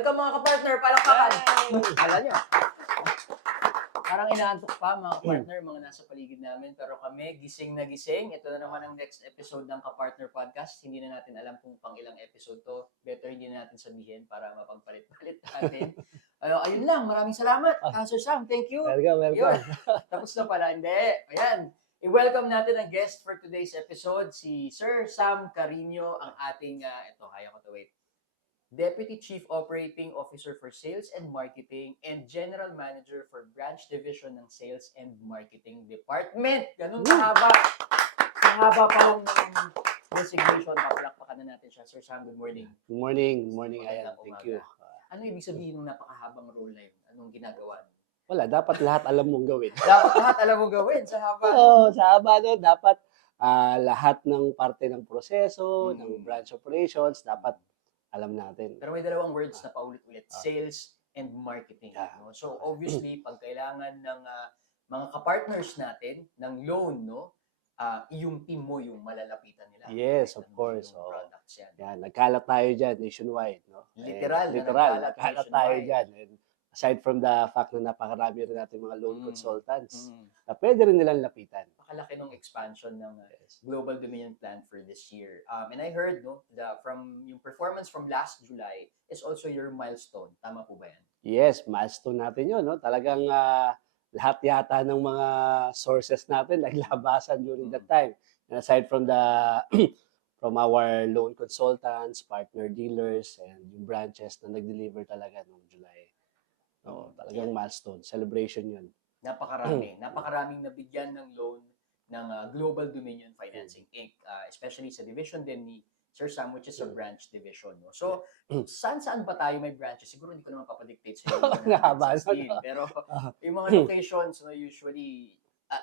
Welcome mga kapartner, palakpakan. Yay! Kala nyo. Parang inaantok pa mga kapartner, mga nasa paligid namin. Pero kami, gising na gising. Ito na naman ang next episode ng Kapartner Podcast. Hindi na natin alam kung pang ilang episode to. Better hindi na natin sabihin para mapagpalit-palit natin. Ayun lang, maraming salamat. Sir Sam, thank you. Welcome. Yun. Tapos na pala, hindi. Ayan. I-welcome natin ang guest for today's episode, si Sir Sam Carino, ang ating, kaya ko to wait. Deputy Chief Operating Officer for Sales and Marketing and General Manager for Branch Division ng Sales and Marketing Department. Ganun kahaba. Kahaba pa lang ng designation. Papalakpakan na natin siya. Sir Sam, good morning. Good morning. Ayan. Magandang Thank umaga. you. Ano ibig sabihin ng napakahabang role na yun? Anong ginagawa niyo? Wala, dapat lahat alam mong gawin. Dapat lahat alam mo gawin sa haba. Oo, sa haba no, dapat lahat ng parte ng proseso, ng branch operations, dapat alam natin. Pero may dalawang words na paulit-ulit, sales and marketing. No? So obviously, pag kailangan ng mga kapartners natin ng loan, no, yung team mo yung malalapitan nila. Yes, of course. Yung products yan. Yan, nagkalat tayo dyan nationwide. No? Literal na nagkalat nationwide. tayo dyan. And aside from the fact na napakarami rin natin mga loan consultants, na pwede rin nilang lapitan. Napakalaki ng expansion ng Global Dominion Plan for this year. And I heard, no, from yung performance from last July is also your milestone. Tama po ba yan? Yes, milestone natin yun. No? Talagang lahat yata ng mga sources natin naglabasan during that time. And aside from from our loan consultants, partner dealers, and yung branches na nag-deliver talaga noong July. No, talagang milestone. Celebration yun. Napakaraming nabigyan ng loan ng Global Dominion Financing Inc. Especially sa division din ni Sir Sam, which is a branch division. No? So, saan ba tayo may branches? Siguro hindi ko naman papadictate sa iyo. Pero yung mga locations, no, usually,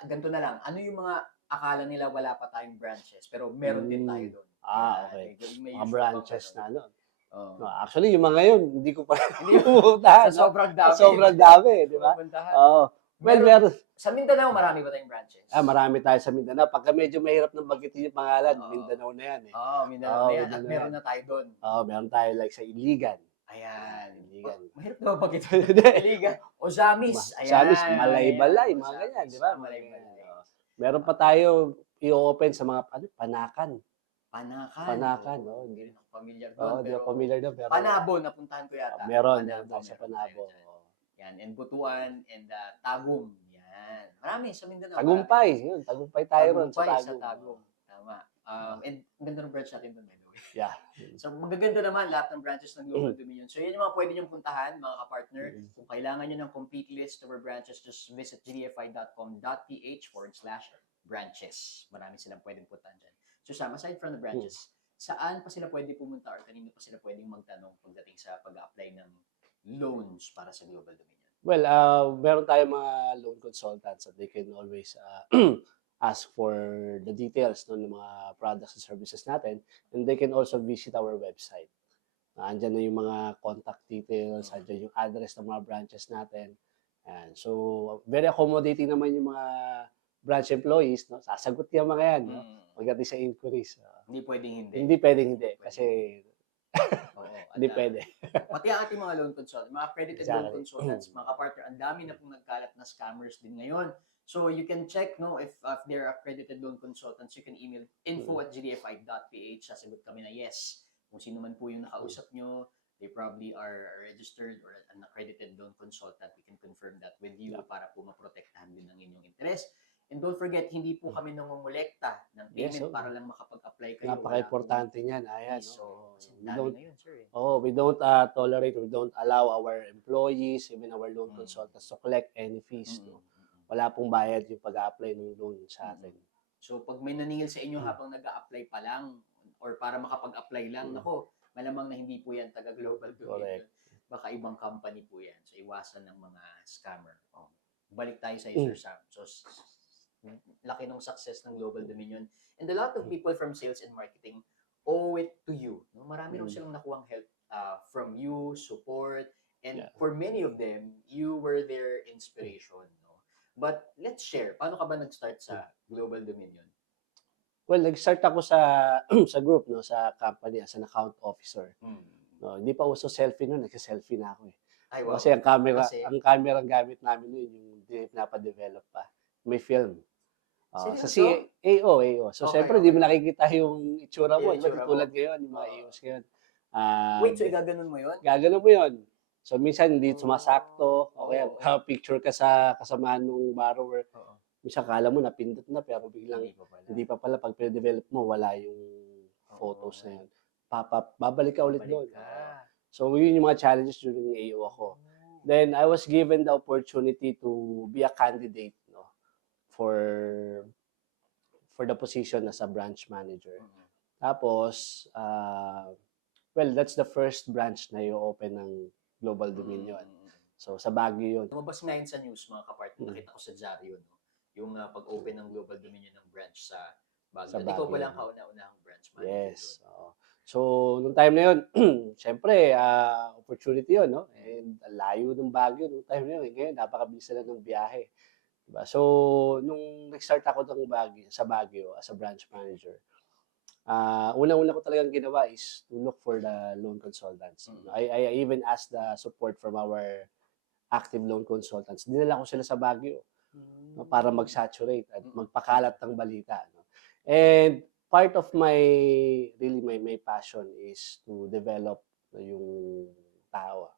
ganito na lang. Ano yung mga akala nila wala pa tayong branches, pero meron din tayo doon. Okay. Mga branches na doon. Oh. No, actually, yung mga yun, hindi ko pa pumuntahan. Sa sobrang dami. Sobrang dami, di ba? Oo. Well, meron. Sa Mindanao, marami ba tayong branches? Marami tayo sa Mindanao. Pagka medyo mahirap na banggitin yung pangalan, Mindanao na yan. Mindanao na yan. At meron na tayo doon. Meron tayo like sa Iligan. Ayan. Iligan. Mahirap na ba pagkitin? Iligan. Ozamis. Ozamis, Malay-Balay, mga ganyan, di ba? Malay-Balay. Meron pa tayo i-open sa mga Panakan. Panakan. Hindi rin ako familiar doon. Hindi ako familiar doon. Pero Panabo, napuntahan ko yata. Meron sa Panabo. Yan, and Butuan, and Tagum. Yan. Marami sa Mindanao. Tagumpay. Yun, Tagumpay tayo ron sa Tagum. Tama. And ganda ng branch natin doon, by the way. Yeah. So, magaganda naman lahat ng branches ng Global Dominion. So, yun yung mga pwede niyong puntahan, mga kapartner. Kung kailangan niyo ng complete list of our branches, just visit gdfi.com.ph/branches. Marami silang pwedeng puntahan dyan. So, Sam, aside from the branches, saan pa sila pwede pumunta or kanino pa sila pwedeng magtanong pagdating sa pag-apply ng loans para sa Global Dominion? Well, meron tayong mga loan consultants that they can always ask for the details ng mga products and services natin, and they can also visit our website. Andyan na yung mga contact details, andyan yung address ng mga branches natin. And so, very accommodating naman yung mga branch employees, no? Sasagot yung mga yan, no? Pagdating sa inquiries. Hindi pwedeng hindi. Hindi pwedeng hindi. Kasi hindi pwede. Pati ang ating mga loan consultants, mga accredited loan consultants, mga kapartner, ang dami na pong nagkalat na scammers din ngayon. So you can check, no, if they're accredited loan consultants, you can email info@gdfi.ph. Sasagot kami na yes. Kung sino man po yung nakausap nyo, they probably are registered or an accredited loan consultant. We can confirm that with you para po maprotektahan din ang inyong interest. And don't forget, hindi po kami nangongolekta ng payment para lang makapag-apply kayo. Napaka-importante niyan. Ayan. So, we don't tolerate, we don't allow our employees, even our loan consultants to collect any fees. No? Wala pong bayad yung pag-a-apply ng loan sa atin. So, pag may naningil sa inyo habang nag-a-apply pa lang or para makapag-apply lang, nako, malamang na hindi po yan taga-Global Dominion. Baka ibang company po yan. So, iwasan ng mga scammer. Balik tayo sa Sir Sam. So, laki ng success ng Global Dominion. And a lot of people from sales and marketing owe it to you. No? Marami rin silang nakuhang help from you, support, and for many of them, you were their inspiration. No? But let's share, paano ka ba nag-start sa Global Dominion? Well, nag-start ako sa sa group, no, sa company as an account officer. No, hindi pa uso selfie noon, nagse-selfie na ako eh. Ay, wow. Kasi Kasi, ang camera ang gamit namin noon yung pinapa-develop pa. May film. Sa seryoso? AO. So, Okay, siyempre, di mo okay. nakikita yung itsura mo. Yung Di ba? itsura Tulad mo. ngayon, yung mga Oo. AOs ngayon. Wait, so igaganon mo yun? Gagano mo yun. So, minsan hindi sumasakto. O kaya, Oo. picture ka sa kasamahan ng borrower. Oo. Minsan, kala mo napindot na, pero biglang Hindi pa pala. hindi pa pala. Pag pina-develop mo, wala yung photos na yun. Babalik ka ulit doon. Babalik ka. So, yun yung mga challenges during AO ako. Then, I was given the opportunity to be a candidate, no, for the position as a branch manager. Tapos, well, that's the first branch na i-open ng Global Dominion. So, sa Baguio yun. Lumabas nga yun sa news, mga kapatid. Mm. Nakita ko sa Diaryo, no? Yung pag-open ng Global Dominion ng branch sa Baguio. Sa At ikaw Baguio. pa lang kauna-unahang branch manager Yes. doon. Oo. So, nung time na yun, syempre, opportunity yun, no? And ang layo ng Baguio nung time na yun. Ngayon, napakabilis na lang ng biyahe. Diba? So, nung nag-start ako sa Baguio as a branch manager, una-una ko talagang ginawa is to look for the loan consultants. I even asked the support from our active loan consultants. Dinala ko sila sa Baguio, no, para mag-saturate at magpakalat ng balita. No? And part of my passion is to develop yung tao.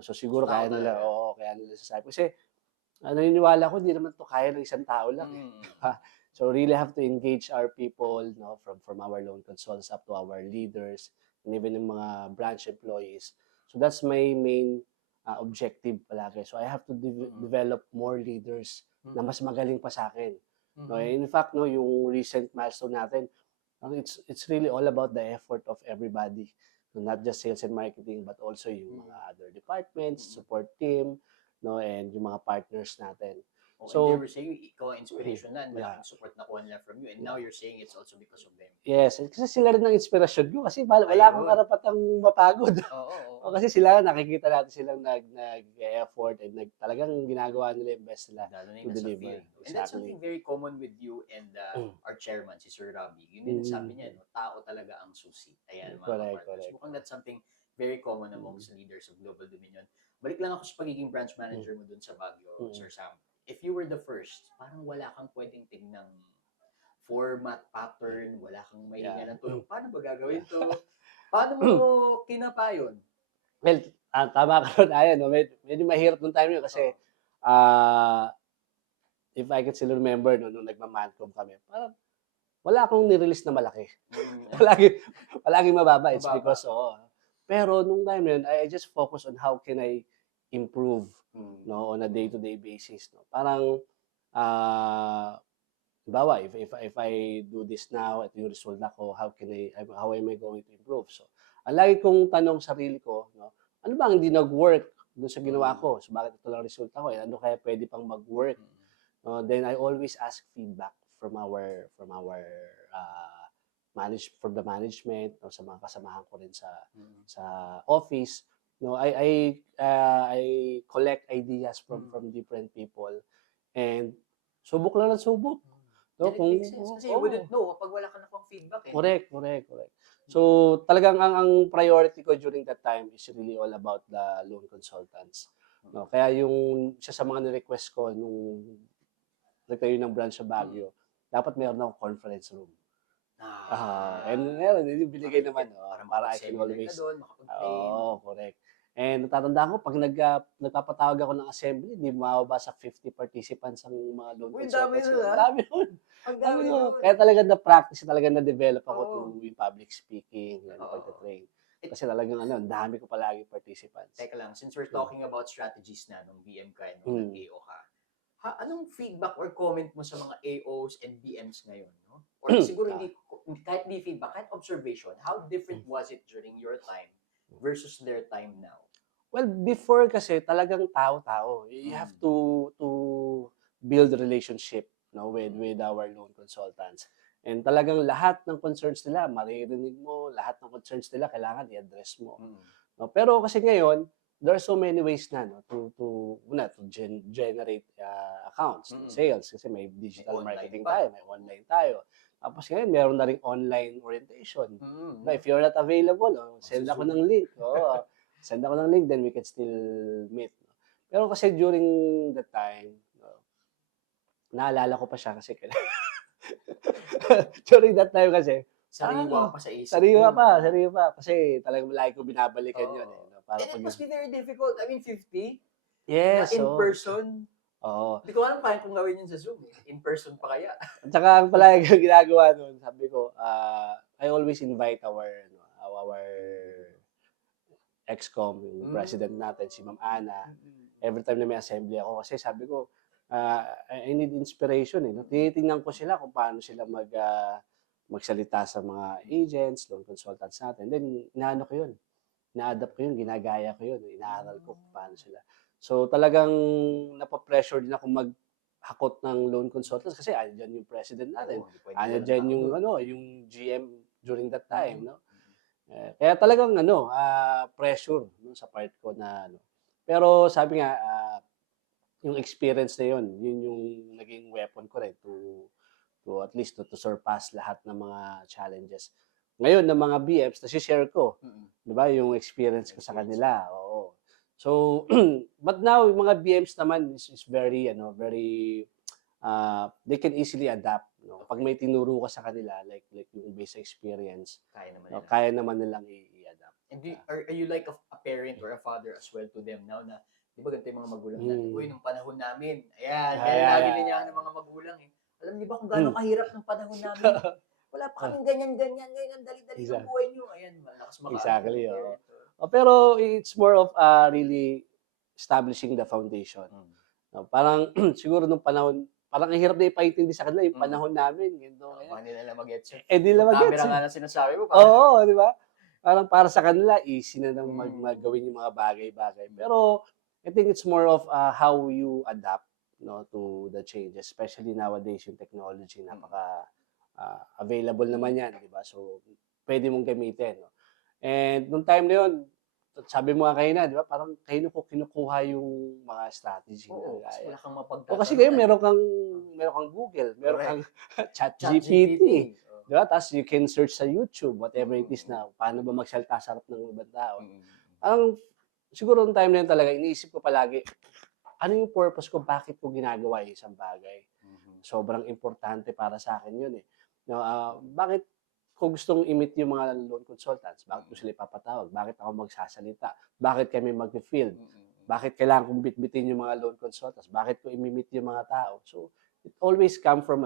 So siguro Tao kaya nila, talaga. kaya nila sasabi. Kasi naniniwala ko, hindi naman to kaya ng isang tao lang. So really have to engage our people, no, from our loan consultants up to our leaders and even yung mga branch employees. So that's my main objective palagi. So I have to develop more leaders na mas magaling pa sa akin. No, in fact, no, yung recent milestone natin, it's really all about the effort of everybody. So not just sales and marketing, but also yung mga other departments, support team, no, and yung mga partners natin. So, and they were saying, ikaw ang inspiration na, Yeah. malaking support na kuha nila from you. And now you're saying it's also because of them. Yes, kasi sila rin ang inspirasyon ko kasi wala akong Ayun. karapatang mapagod. Oo. Kasi sila, nakikita natin silang nag-effort and talagang ginagawa nila yung best nila Lalo na to yung nasa deliver. field. And that's something very common with you and our chairman, si Sir Robbie. Yun yung sabi niya, no? Tao talaga ang susi. Ayan, mga Correct. partners. Mukhang that's something very common amongst leaders of Global Dominion. Balik lang ako sa pagiging branch manager mo dun sa Baguio, Sir Sam. If you were the first, parang wala kang pwedeng tignang format, pattern, wala kang mahinga ng tulong. Paano ba gagawin to? Paano mo kinapa yun? Well, tama ka rin, ayan, no? Medyo mahirap nung time yun kasi if I can still remember, no, nung nagma-mancom kami, parang wala akong nirelease na malaki. Palagi mababa. It's because, pero nung time na yun, I just focus on how can I improve, no, on a day-to-day basis. No? Parang, bawa, if I do this now at yung result ako, how am I going to improve? So, ang lagi kong tanong sarili ko, no, ano ba ang hindi nag-work doon sa ginawa ko? So, bakit ito lang resulta ko? Ano kaya pwede pang mag-work? Then I always ask feedback from the management, no, sa mga kasamahan ko rin sa office. No, I collect ideas from different people and subok lang ng subok. No, It makes sense. Kasi you wouldn't know kapag wala ka na pang feedback eh. Correct. So, talagang ang priority ko during that time is really all about the loan consultants. No, kaya yung isa sa mga ni-request ko nung nagtayo ng branch sa Baguio, dapat meron akong conference room. And meron, binigay naman para I can always. Correct. And natatandaan ko, pag nagpapatawag ako ng assembly, hindi mababa sa 50 participants ang mga loan consultants. Dami nun. Kaya talaga na-practice, talaga na-develop ako to yung public speaking, pagta-train. Kasi talagang ang dami ko palagi participants. Teka lang, since we're talking about strategies na nung BM ka, nung nag-AO ka, anong feedback or comment mo sa mga AOs and BMs ngayon? No? Or siguro kahit hindi feedback, kahit observation, how different was it during your time versus their time now? Well, before kasi talagang tao-tao. You have to build relationship, no, with our loan consultants. And talagang lahat ng concerns nila, maririnig mo, lahat ng concerns nila kailangan i-address mo. No? Pero kasi ngayon, there are so many ways na no to generate accounts, sales kasi may digital online marketing pa. tayo, may online tayo. Tapos ngayon meron na ring online orientation. Mm. No, if you're not available, send Sa ako Zoom. ng link. Send ako ng link, then we can still meet. No? Pero kasi during that time, naalala ko pa siya kasi during that time kasi, Sariwa pa sa isip sariwa mo. pa. Kasi talagang lagi ko binabalikan yun eh. No? Para And it must be very difficult. I mean, 50 yes, na in person. Oo. Hindi ko alam kaya kung gawin yun sa Zoom. In person pa kaya. At saka ang palagi ko ginagawa nun, sabi ko, I always invite our ex-com, yung president natin, si Ma'am Ana. Every time na may assembly ako, kasi sabi ko, I need inspiration eh. No? Tinitingnan ko sila kung paano sila magsalita sa mga agents, loan consultants natin. Then, inaano ko yun. Ina-adapt ko yun, ginagaya ko yun, inaaral ko kung paano sila. So, talagang napapressure din ako maghakot ng loan consultants kasi andyan yung president natin. Andyan yung, yung GM during that time, no? Kaya talagang pressure no, sa part ko na Pero sabi nga, yung experience na yun yung naging weapon ko rin to at least to surpass lahat ng mga challenges. Ngayon, ng mga BFs, nasi-share ko. Di ba? Yung experience ko sa kanila. Oo. So, but now, yung mga BMs naman is very, they can easily adapt. No? Pag may tinuro ka sa kanila, like yung basic experience, kaya naman nilang i-adapt. And are you like a parent or a father as well to them now na, di ba ganito yung mga magulang natin? Uy, nung panahon namin, kaya lagi niya ng mga magulang eh. Alam niyo ba kung gaano kahirap ng panahon namin? Wala pa kaming ganyan-ganyan. Ngayon, ang dali-dali ng buhay niyo. Ayan, malakas makaano. Exactly, pero it's more of really establishing the foundation. No, parang siguro nung panahon, parang ang hirap na ipaintindi sa kanila yung panahon namin. Baka hindi nila mag-gets. Di nila mag-gets. Camera nga na sinasabi mo. Oo, di ba? Parang para sa kanila, easy na nang magawin yung mga bagay-bagay. Pero I think it's more of how you adapt to the changes, especially nowadays yung technology, napaka available naman yan, di ba? So, pwede mong gamitin. No? And nung time na yun, sabi mo nga kayo na, di ba? Parang kayo ko kinukuha yung mga strategy. Oo, kasi wala kang mapagtatanong. Kasi kayo meron kang Google, meron kang ChatGPT. Di ba? Tapos you can search sa YouTube, whatever it is na, paano ba magsalita sa harap ng ibang tao. Siguro nung time na yun talaga, iniisip ko palagi, ano yung purpose ko, bakit ko ginagawa yung isang bagay? Sobrang importante para sa akin yun eh. Bakit ko gustong i-meet yung mga loan consultants? Bakit ko sila ipapatawag? Bakit ako magsasalita? Bakit kami mag-field? Bakit kailangan kong bitbitin yung mga loan consultants? Bakit ko i-meet yung mga tao? So, it always come from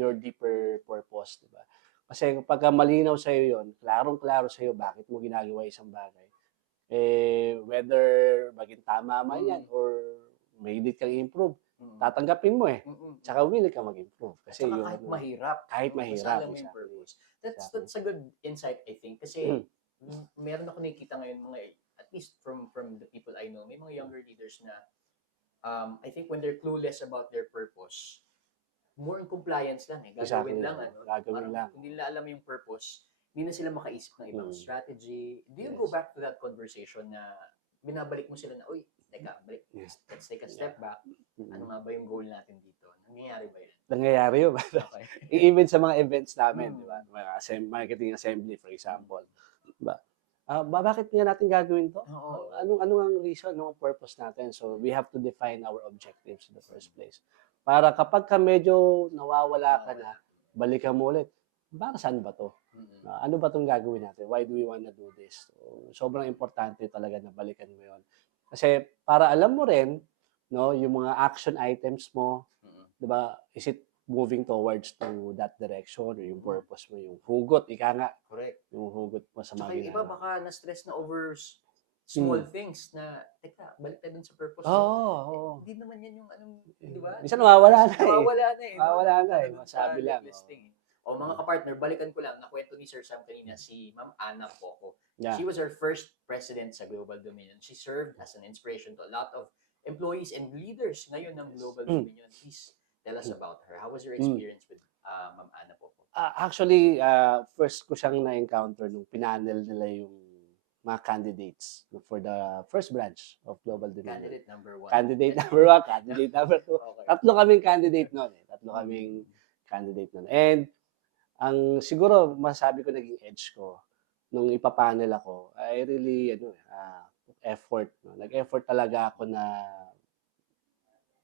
your deeper purpose, di ba? Kasi kapag malinaw sa'yo yun, klarong-klaro sa'yo bakit mo ginagawa isang bagay, whether maging tama man yan or may need kang improve, tatanggapin mo eh. Tsaka willing ka mag-improve. Kasi yung, kahit mahirap. Kahit mahirap. Alam mo yung purpose. That's a good insight, I think. Kasi meron ako nakikita ngayon mga, at least from the people I know, may mga younger leaders na I think when they're clueless about their purpose, more in compliance lang eh. Gagawin lang. Gagawin lang. Kung hindi nila alam yung purpose, hindi na sila makaisip ng ibang strategy. Do you go back to that conversation na binabalik mo sila na, uy, teka, let's take a step back. Ano nga ba yung goal natin dito? Nangyayari ba yan? Nangyayari yun. Okay. Even sa mga events namin, di ba? Mga marketing assembly, for example. Diba? Bakit nga natin gagawin to? Anong ang reason, anong purpose natin? So, we have to define our objectives in the first place. Para kapag ka medyo nawawala ka na, balikan mo ulit. Para saan ba to? Ano ba itong gagawin natin? Why do we wanna do this? So, sobrang importante talaga na balikan mo yun. Kasi para alam mo rin, yung mga action items mo, di ba, is it moving towards to that direction or yung purpose mo, yung hugot, ika nga. Correct. Yung hugot mo sa mga ginagawa. Iba baka na-stress na over small things na, teka, balik tayo dun sa purpose mo. Oo. Hindi naman yan yung anong, di ba? Minsan nawawala na eh. Nawawala na eh. Masabi lang. O mga kapartner, balikan ko lang, nakwento ni Sir Sam kanina, si Ma'am Ana Poco. She was our first president sa Global Dominion. She served as an inspiration to a lot of employees and leaders ngayon ng Global Dominion. Please tell us about her. How was your experience with Ma'am Ana Poco? Actually, first ko siyang na-encounter nung pinanel nila mga candidates for the first branch of Global Dominion. Candidate number 1. Candidate number 1, candidate number 2. Okay. Tatlo kaming candidate noon eh. Tatlo kaming candidate noon. And ang siguro masabi ko naging edge ko nung ipapanel ako, I really effort. No? Nag-effort talaga ako na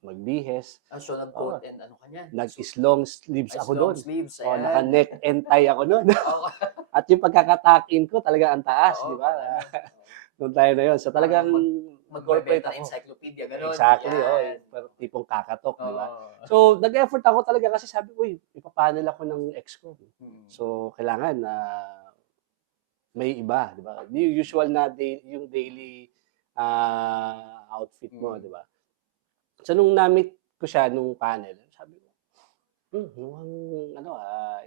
magbihis. So, nag-coat and ano ka niyan? Nag-long sleeves ako doon. Sleeves, Oh, ayan. naka-neck and tie ako noon. Okay. At yung pagkakatakin ko talaga ang taas, Oo, di ba? oo. Noong tayo na yun. So talagang Mag-corporate ako. encyclopedia, gano'n. Exactly, Yan. pero tipong kakatok, di ba? Oo. So, nag-effort ako talaga kasi sabi ko, ipapanel ako ng ex ko. So, kailangan na may iba, di ba? Yung usual na yung daily outfit mo, di ba? So, nung na-meet ko siya nung panel, sabi ko, mukhang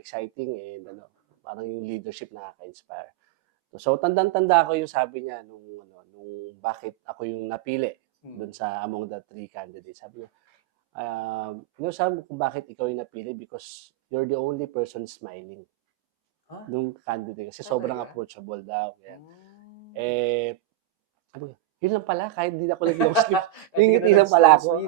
exciting and parang yung leadership nakaka-inspire. So, tandang-tanda ko yung sabi niya nung bakit ako yung napili doon sa among the 3 candidates. Sabi niya, sabi mo kung bakit ikaw yung napili because you're the only person smiling. Nung candidate. Kasi sobrang approachable daw. Yan. Sabi ko, yun lang pala, kahit hindi ako nag-long sleeve. Ngingiti lang pala ako.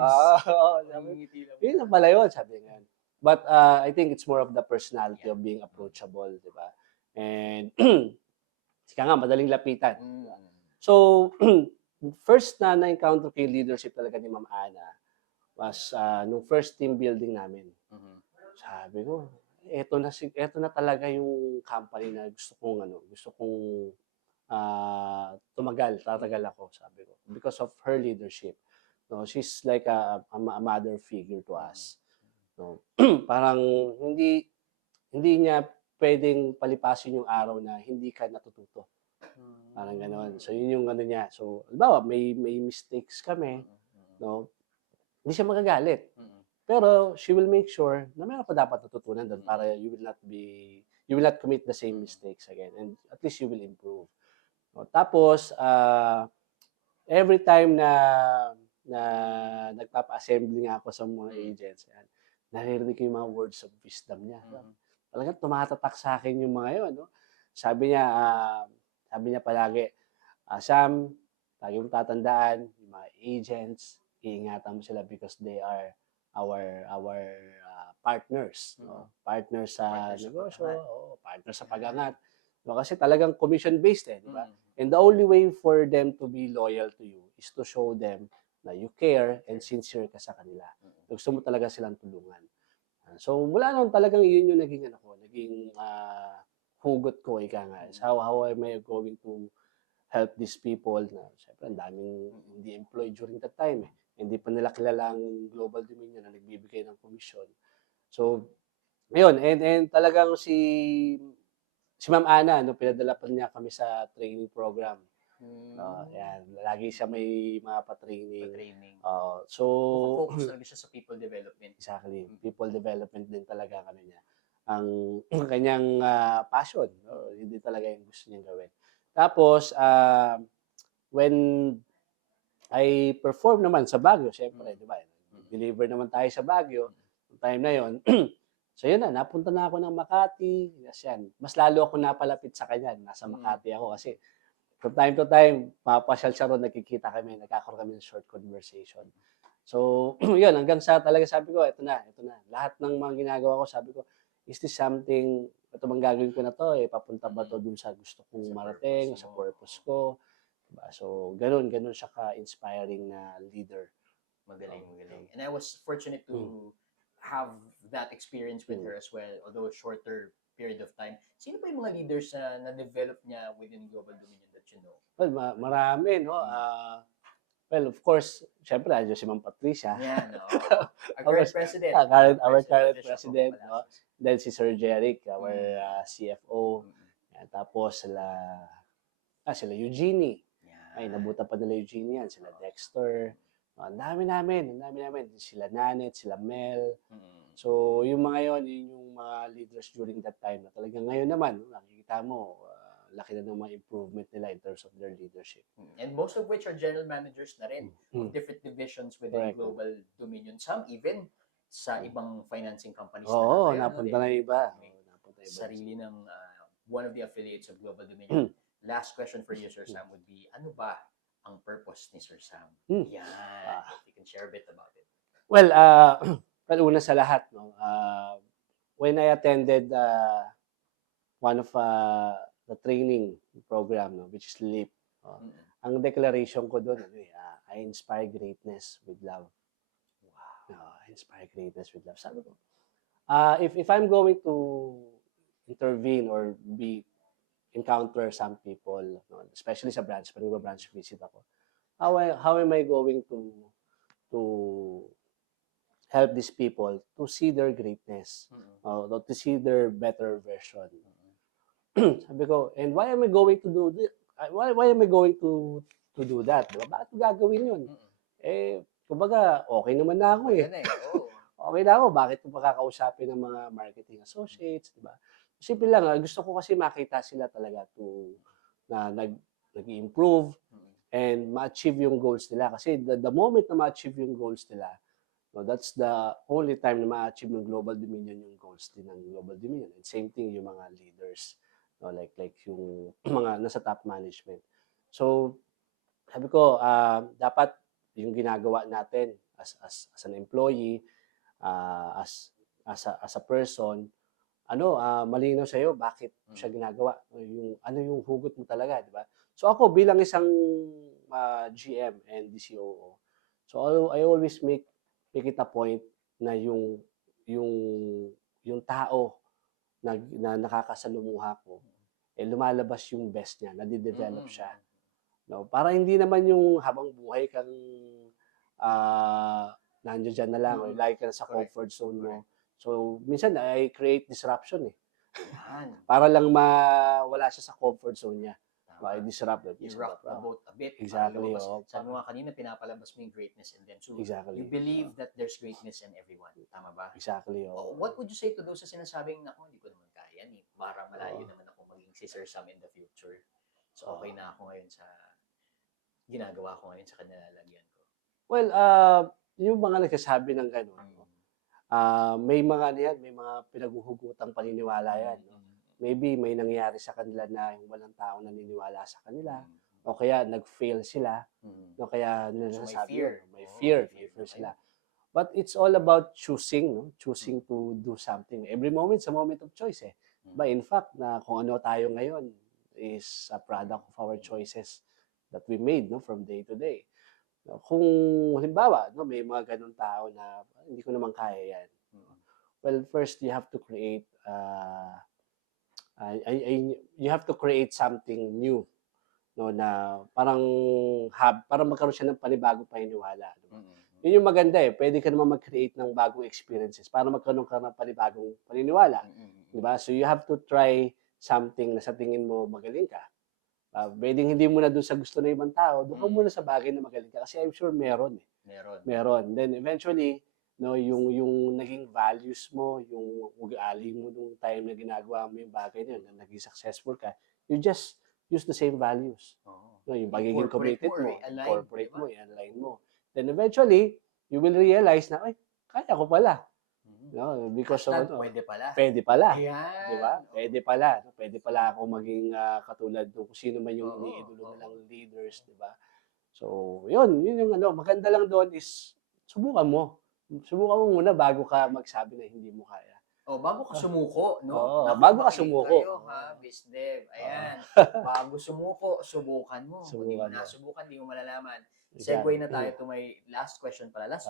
Yun lang pala yun, sabi nga. But I think it's more of the personality of being approachable, di ba? And sika nga, madaling lapitan. So, first na na-encounter ko yung leadership talaga ni Ma'am Ana was nung first team building namin. Sabi ko, eto na talaga yung company na gusto kong tatagal ako, sabi ko. Because of her leadership. No, she's like a mother figure to us. No, parang hindi niya pwedeng palipasin yung araw na hindi ka natututo. Parang gano'n. So, yun yung niya. So, halimbawa, may mistakes kami, no? Hindi siya magagalit. Pero, she will make sure na meron pa dapat natutunan doon para you will not commit the same mistakes again. And at least you will improve. No? Tapos, every time na nagpapa-assembly nga ako sa mga agents, naririnig ko yung mga words of wisdom niya. Talagang tumatatak sa akin yung mga yun. No? Sabi niya palagi, Sam, lagi mong tatandaan, yung mga agents, iingatan mo sila because they are our partners. No? Partners sa negosyo, partners sa pag-angat. No? Kasi talagang commission-based di ba? And the only way for them to be loyal to you is to show them na you care and sincere ka sa kanila. Gusto mo talaga silang tulungan. So, mula noon talagang yun yung naging hugot ko, ika nga. How am I going to help these people na, syempre, ang daming hindi employed during that time. Hindi pa nila kilala ang Global Dominion na nagbibigay ng komisyon. So, ayun, and talagang si Ma'am Ana, pinadala pa niya kami sa training program. Yan, lagi siya may mga pa-training. So, focus talaga siya sa people development. Exactly. People development din talaga niya. Ang kanyang passion. No? Hindi talaga yung gusto niyang gawin. Tapos, when I perform naman sa Baguio, syempre, di ba? Deliver naman tayo sa Baguio. Time na yon. So, yun na. Napunta na ako ng Makati. Yes, yan. Mas lalo ako napalapit sa kanya. Nasa Makati ako kasi from time to time, papasyal siya ron, nagkikita kami, nagkakaroon kami ng short conversation. So, yun, hanggang sa talaga sabi ko, ito na. Lahat ng mga ginagawa ko, sabi ko, is this something, ito bang gagawin ko na to, papunta ba to dun sa gusto kong marating, sa purpose ko. Diba? So, ganun siya ka-inspiring na leader. Magaling. And I was fortunate to have that experience with her as well, although shorter period of time. Sino pa yung mga leaders na na-develop niya within Global Dominion that you know? Well, marami, no? Well, of course, syempre, nandiyo si Ma'am Patricia. Yan, no? Our current president. Our current president, no? Then si Sir Jeric, our CFO. Yan, tapos sila Eugenie. Ay, nabuta pa nila Eugenie yan. Sila Dexter. Ang dami namin. Sila Nanet, sila Mel. So, yung mga yun yung mga leaders during that time. Na talagang ngayon naman, nakikita mo, laki na ng mga improvement nila in terms of their leadership. And most of which are general managers na rin of different divisions within Global Dominion. Some even sa ibang financing companies napunta na iba. Sarili ng one of the affiliates of Global Dominion last question for you, Sir Sam, would be, ano ba ang purpose ni Sir Sam? Hmm. Yan. Ah. If you can share a bit about it. Well, well, una sa lahat, no, when I attended one of the training program, no, which is LEAP, Mm-mm. ang declaration ko doon, I inspire greatness with love. Wow. I inspire greatness with love. Sabi ko, if I'm going to intervene or encounter some people, no, especially sa branch, pag branch visit ako, how am I going to help these people to see their greatness, to see their better version. Sabi ko, and why am I going to do this? Why am I going to do that? Diba? Bakit ko gagawin yun? Kumbaga, okay naman na ako eh. Okay na ako. Bakit ko makakausapin ng mga marketing associates, diba? Simple lang, gusto ko kasi makita sila talaga na nag-improve and ma-achieve yung goals nila. Kasi the moment na ma-achieve yung goals nila, no, that's the only time na ma-achieve ng Global Dominion yung goals din ng Global Dominion. And same thing yung mga leaders, no, like yung mga nasa top management. So, sabi ko, dapat yung ginagawa natin as an employee, as a person, malinaw sa iyo bakit siya ginagawa, yung hugot mo talaga, di ba? So ako bilang isang GM and DCOO, so I always make it a point na yung tao na nakakasalumuha ko, lumalabas yung best niya, nade-develop siya. No, para hindi naman yung habang buhay kang nandiyan dyan na lang, or like ka sa comfort zone mo. So, minsan, I create disruption eh. Para lang mawala siya sa comfort zone niya. I-disrupt it. You rock the boat a bit. Exactly. Sabi mo nga kanina, pinapalabas mo yung greatness in them. So, exactly. You believe that there's greatness in everyone. Tama ba? Exactly. What would you say to those sa sinasabing, naku, hindi ko naman kaya yan eh. Para malayo naman ako maging si Sir Sam in the future. So, okay na ako ngayon sa ginagawa ko ngayon sa kanilalagyan ko. Well, yung mga nagsasabi ng gano'n, may mga pinaguhugutang paniniwala yan. No? Maybe may nangyari sa kanila na yung walang tao naniniwala sa kanila, o kaya nag-fail sila, o kaya nasasabi, may fear sila. But it's all about choosing, no? Choosing to do something. Every moment, sa moment of choice eh. But in fact, na kung ano tayo ngayon is a product of our choices that we made, no, from day to day. Kung halimbawa, no, may mga ganun tao na hindi ko naman kaya yan. Well, first you have to create something new, no, na parang magkaroon siya ng panibagong paniniwala. Diba? Yun yung maganda eh. Pwede ka naman mag-create ng bagong experiences para magkaroon ka ng panibagong paniniwala. Diba? So you have to try something na sa tingin mo magaling ka. Pwedeng hindi mo na doon sa gusto ng ibang tao, doon ka muna sa bagay na magaling ka. Kasi I'm sure meron eh. Meron. Then eventually, no, yung naging values mo, yung ugali mo nung time na ginagawa mo yung bagay na yun, na naging successful ka, you just use the same values. No, yung pagiging committed mo, incorporate mo, i-align mo. Then eventually, you will realize na, ay, kaya ko pala. No, because of pwede pala. Ayan. Di ba? Pwede pala. Pwede pala ako maging katulad kung sino man yung iniidolo nilang leaders, di ba? So, yun yung maganda lang doon is subukan mo. Subukan mo muna bago ka magsabi na hindi mo kaya. Bago ka sumuko, no? Bago ka sumuko. Kayo, BizDev. Ayan. Bago sumuko, subukan mo. Kung hindi mo nasubukan, hindi mo malalaman. Segue na tayo to my last question pala. Last.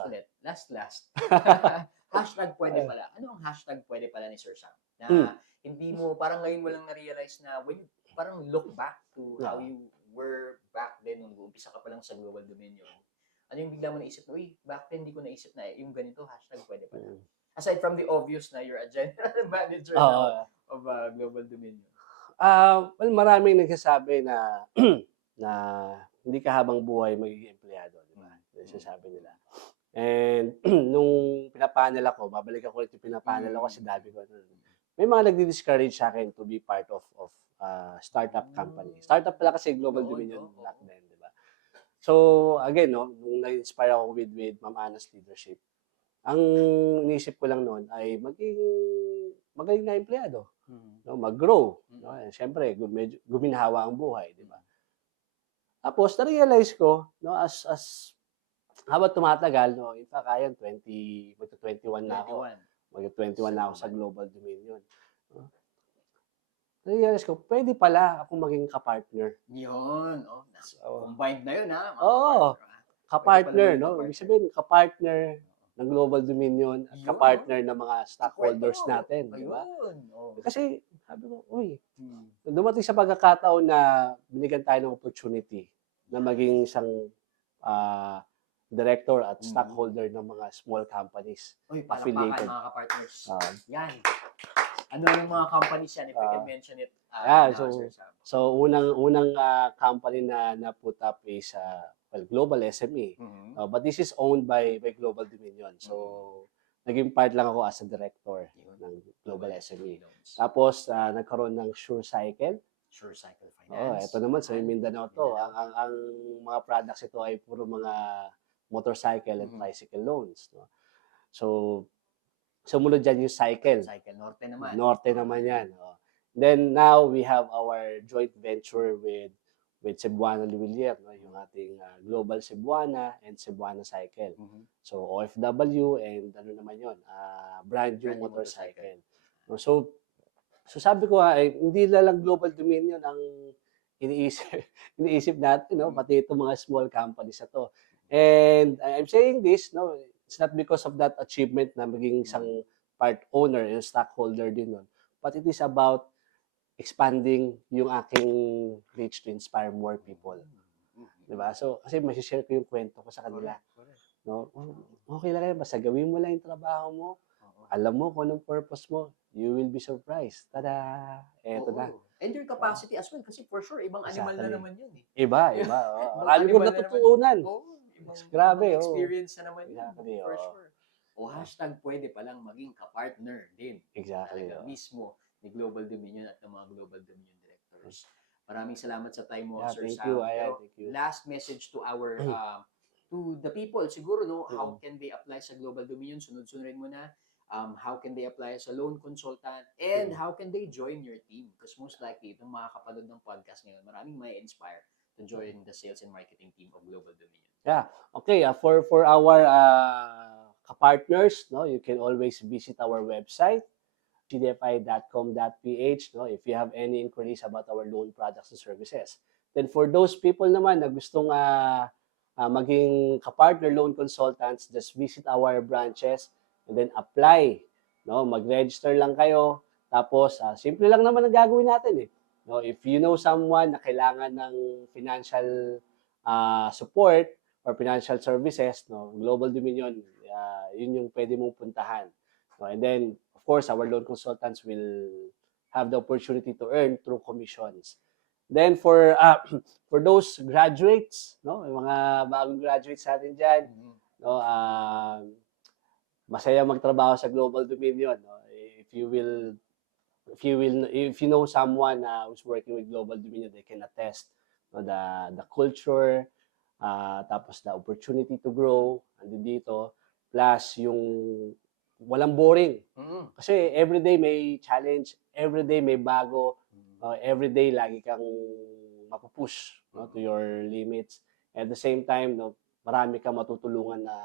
Hashtag pwede pala. Ano ang hashtag pwede pala ni Sir Sam? Na hindi mo, parang ngayon mo lang na-realize na when you parang look back to how you were back then nung umpisa ka pa lang sa Global Dominion. Ano yung bigla mo naisip na, back then hindi ko naisip na yung ganito, hashtag pwede pala. Aside from the obvious na you're a general manager now of Global Dominion. Well, maraming nagsasabi na na hindi ka habang buhay magiging empleyado, di ba? Sasabi nila. And nung pinapanel ako, babalik ako ulit yung pinapanel ako kasi dami ko. May mga nagdi-discourage sa akin to be part of startup company. Startup pala kasi Global Dominion back then, di ba? So, again, no, nung na-inspire ako with Ma'am Anna's leadership, Ang inisip ko lang noon ay maging magaling na empleyado, no? Mag-grow. No? Siyempre, medyo guminhawa ang buhay, di ba? Tapos, na-realize ko, no, as habang tumatagal, no, in fact, ayan, magto-21 na ako. 21. Magto-21 na ako sa Global Dominion. No? Na-realize ko, pwede pala akong maging kapartner. Yun. Oo. Combined na yun, ha? Mga Oo. kapartner, ha? Kapartner, Pwede pala no? maging Ibig sabihin, kapartner ng Global Dominion at Yun, kapartner ng mga stockholders Kwento. natin, di ba? Ayun. Kasi, sabi ko, uy, Hmm. dumating sa pagkakataon na binigyan tayo ng opportunity na maging isang director at stockholder ng mga small companies. Uy, Affiliated. palakpakan mga kapartners. Ah. Yan. Ano yung mga companies yan, if we can mention it Yeah, now, Sir Sam? So, unang company na put up is Global SME. But this is owned by Global Dominion. So, naging part lang ako as a director ng Global SME. Tapos, nagkaroon ng SureCycle. SureCycle Finance. Ito naman sa Mindanao to. Ang mga products ito ay puro mga motorcycle and tricycle loans. No? So, sumunod dyan yung cycle. Cycle, Norte naman. Norte naman yan. Then now we have our joint venture with Cebuana Luwilier, no? Yung ating Global Cebuana and Cebuana Cycle. So OFW and ano naman yun, brand new motorcycle. No? So sabi ko hindi lang Global Dominion ang iniisip natin, no? Pati itong mga small companies na to. And I'm saying this, no, it's not because of that achievement na maging isang part owner and stockholder din nun. But it is about expanding yung aking reach to inspire more people. Diba? So, kasi masishare ko yung kwento ko sa kanila. No? Okay lang yan, basta gawin mo lang yung trabaho mo. Alam mo kung anong purpose mo. You will be surprised. Tada! Eto na. And your capacity as well, kasi for sure, ibang animal na naman yun. Iba. Marami ko natutunan. Grabe, experience na naman yun, Exactly, for sure. Hashtag pwede palang maging kapartner din. Exactly. Mismo ni Global Dominion at ng mga Global Dominion directors. Maraming salamat sa time mo, Sir Thank Sam. you, Pero last message to our to the people, siguro, no, how can they apply sa Global Dominion? Sunod-sunodin mo na. How can they apply as a loan consultant? And how can they join your team? Because most likely, itong mga kapanood ng podcast ngayon, maraming may inspire to join the sales and marketing team of Global Dominion. Yeah. Okay. For our partners, no, you can always visit our website, gdfi.com.ph, no, if you have any inquiries about our loan products and services. Then for those people naman na gustong maging kapartner loan consultants, just visit our branches and then apply. No, mag-register lang kayo. Tapos, simple lang naman ang gagawin natin. No, if you know someone na kailangan ng financial support or financial services, no, Global Dominion, yun yung pwede mong puntahan. No, and then, of course, our loan consultants will have the opportunity to earn through commissions. Then for those graduates, no, yung mga bagong graduates natin diyan, no, masaya magtrabaho sa Global Dominion, no. If you know someone who's working with Global Dominion, they can attest, no, the culture, tapos the opportunity to grow dito, plus yung walang boring. Kasi everyday may challenge, everyday may bago, everyday lagi kang mapupush, no, to your limits. At the same time, no, marami kang matutulungan na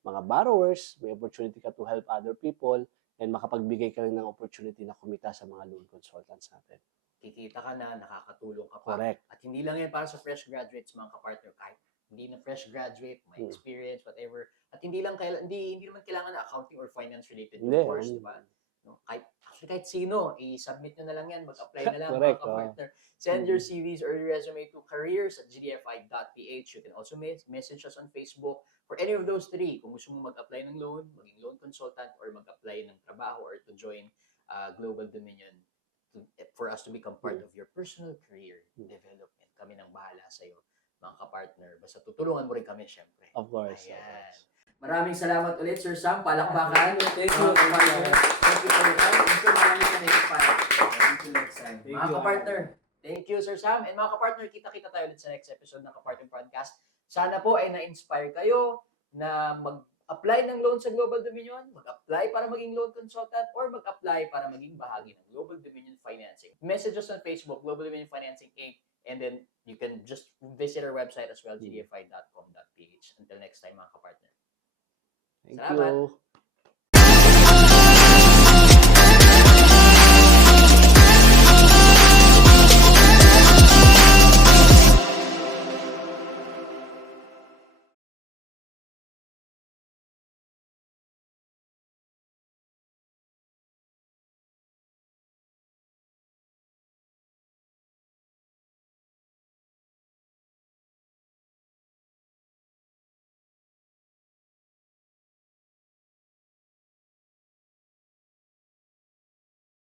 mga borrowers, may opportunity ka to help other people, and makapagbigay ka rin ng opportunity na kumita sa mga loan consultants natin. Kikita ka na, nakakatulong ka pa. Correct. At hindi lang yan para sa fresh graduates, mga kapartner, kahit hindi na fresh graduate, may experience, whatever. At hindi naman kailangan na accounting or finance related course, di ba? No? Kahit sino, i-submit nyo na lang yan, mag-apply na lang, Correct, mga kapartner. Send your CVs or your resume to careers@gdfi.ph. You can also message us on Facebook for any of those three. Kung gusto mo mag-apply ng loan, maging loan consultant, or mag-apply ng trabaho, or to join Global Dominion for us to become part of your personal career development. Kami nang bahala sa'yo, mga kapartner. Basta tutulungan mo rin kami, syempre. Of course. Ayan. Maraming salamat ulit, Sir Sam. Palakpakan. Thank you. Thank you for your time. I'm sure marami ka na-inspire. Thank you next time. Thank Mga you. kapartner, thank you, Sir Sam. And mga kapartner, kita-kita tayo ulit sa next episode ng Kapartner Podcast. Sana po ay na-inspire kayo na apply ng loan sa Global Dominion, mag-apply para maging loan consultant, or mag-apply para maging bahagi ng Global Dominion Financing. Message us on Facebook, Global Dominion Financing Inc. And then you can just visit our website as well, gdfi.com.ph. Until next time, mga kapartner. Thank Salamat. you.